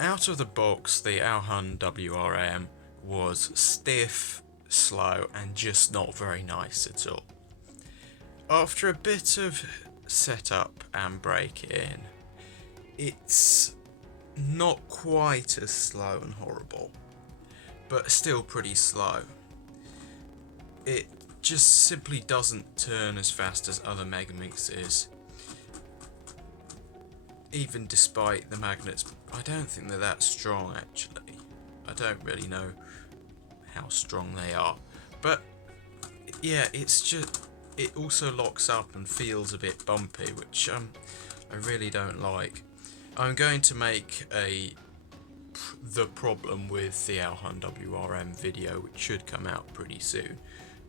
Out of the box, the AoHun WRM was stiff, slow, and just not very nice at all. After a bit of setup and break-in, it's not quite as slow and horrible, but still pretty slow. It just simply doesn't turn as fast as other megaminxes. Even despite the magnets, I don't think they're that strong actually. I don't really know how strong they are. But yeah, it also locks up and feels a bit bumpy, which I really don't like. I'm going to make the problem with the AoHun WRM video, which should come out pretty soon.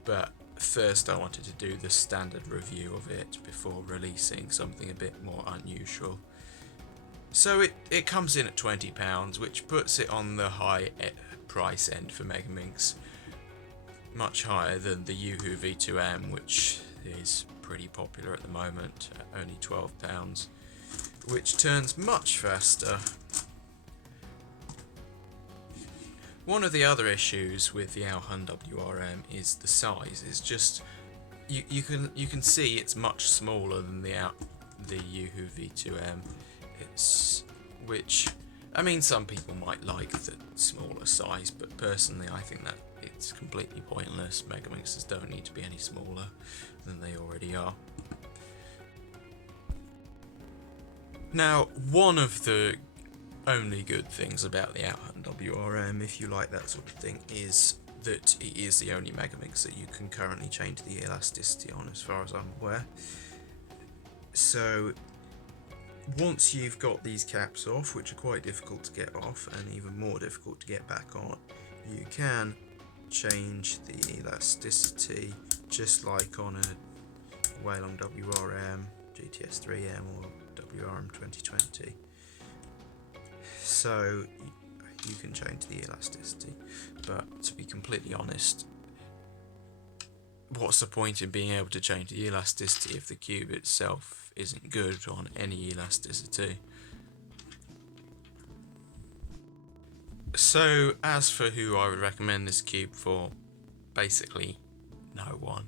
But first I wanted to do the standard review of it before releasing something a bit more unusual. So it comes in at £20, which puts it on the high price end for megaminx, much higher than the YooHoo V2M, which is pretty popular at the moment, at only £12, which turns much faster. One of the other issues with the AoHun WRM is the size. It's just you can see it's much smaller than the YooHoo V2M. Which, I mean, some people might like the smaller size, but personally I think that it's completely pointless. Megaminxes don't need to be any smaller than they already are. Now, one of the only good things about the AoHun WRM, if you like that sort of thing, is that it is the only megaminx that you can currently change the elasticity on, as far as I'm aware. So once you've got these caps off, which are quite difficult to get off and even more difficult to get back on, you can change the elasticity just like on a Weilong WRM, GTS 3M or WRM 2020. So you can change the elasticity, but to be completely honest, what's the point in being able to change the elasticity if the cube itself isn't good on any elasticity? So as for who I would recommend this cube for, basically no one.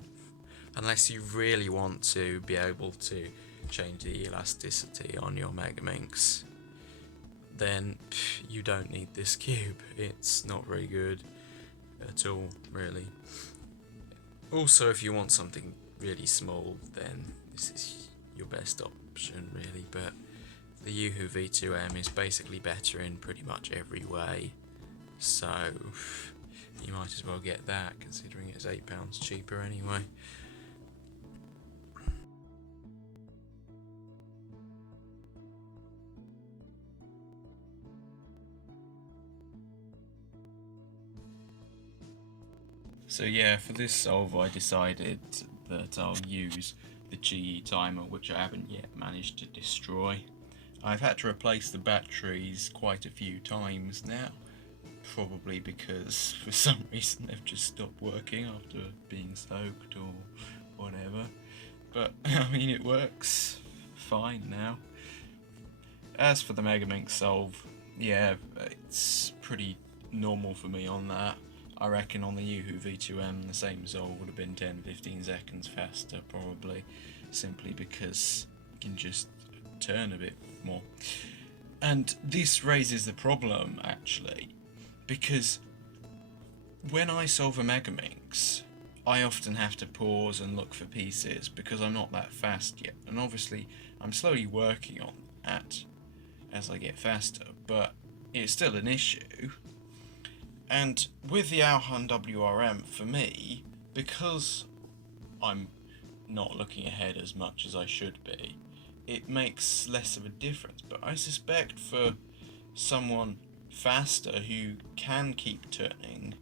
Unless you really want to be able to change the elasticity on your megaminx, then you don't need this cube. It's not very good at all, really. Also, if you want something really small, then this is your best option, really. But the YooHoo V2M is basically better in pretty much every way, so you might as well get that, considering it's £8 cheaper anyway. So yeah, for this solve I decided that I'll use the GE timer, which I haven't yet managed to destroy. I've had to replace the batteries quite a few times now, probably because for some reason they've just stopped working after being soaked or whatever. But I mean, it works fine now. As for the megaminx solve, yeah, it's pretty normal for me on that. I reckon on the YooHoo V2M the same solve would have been 10-15 seconds faster probably, simply because you can just turn a bit more. And this raises the problem actually, because when I solve a megaminx, I often have to pause and look for pieces because I'm not that fast yet, and obviously I'm slowly working on that as I get faster, but it's still an issue. And with the AoHun WRM, for me, because I'm not looking ahead as much as I should be, it makes less of a difference. But I suspect for someone faster who can keep turning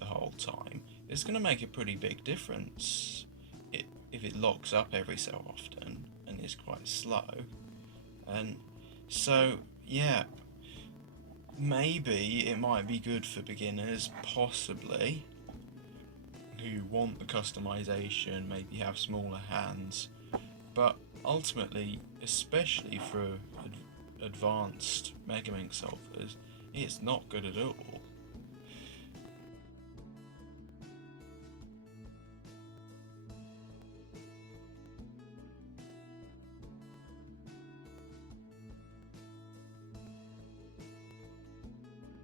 the whole time, it's going to make a pretty big difference if it locks up every so often and is quite slow. And so, yeah, maybe it might be good for beginners, possibly, who want the customization, maybe have smaller hands, but ultimately, especially for advanced megaminx solvers, it's not good at all.